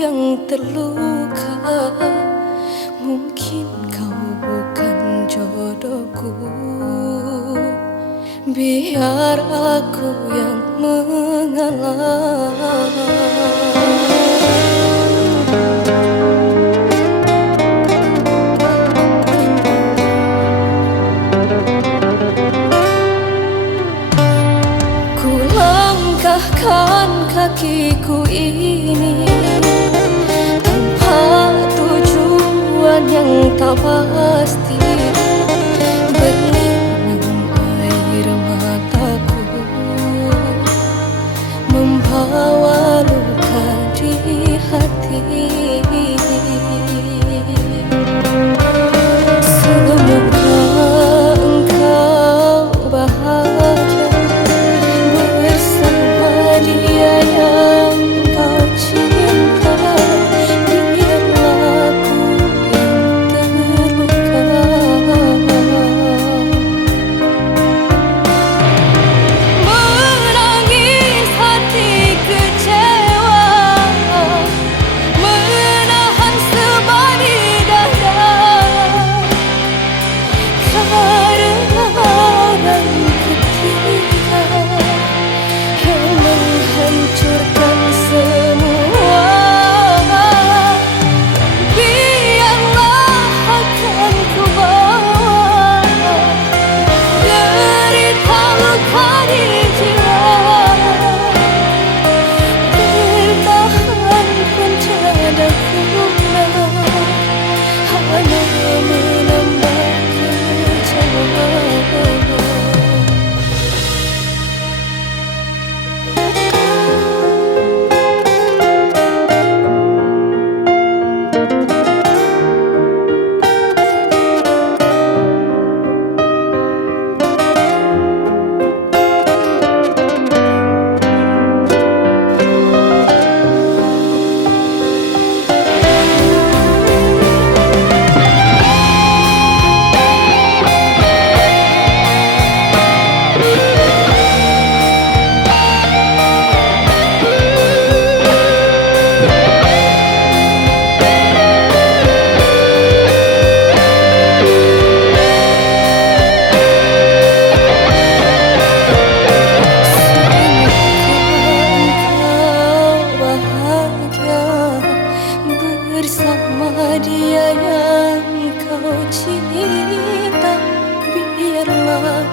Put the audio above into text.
yang terluka. Mungkin kau bukan jodohku, biar aku yang mengalah. Ku langkahkan kakiku ini tanpa tujuan yang tak pasti, berlinang air mataku membawa luka di hati. Semoga engkau bahagia bersama dia yang kau cinta. Biarlah aku yang terluka, menangis hati kecewa, menahan sebadi dada, karena orang ketiga yang menghancurkan semua. Biarlah akan ku bawa derita luka di jiwa, bertahan pun tiada guna, hanya menambah kecewaan. Bersama dia yang kau cinta, biarlah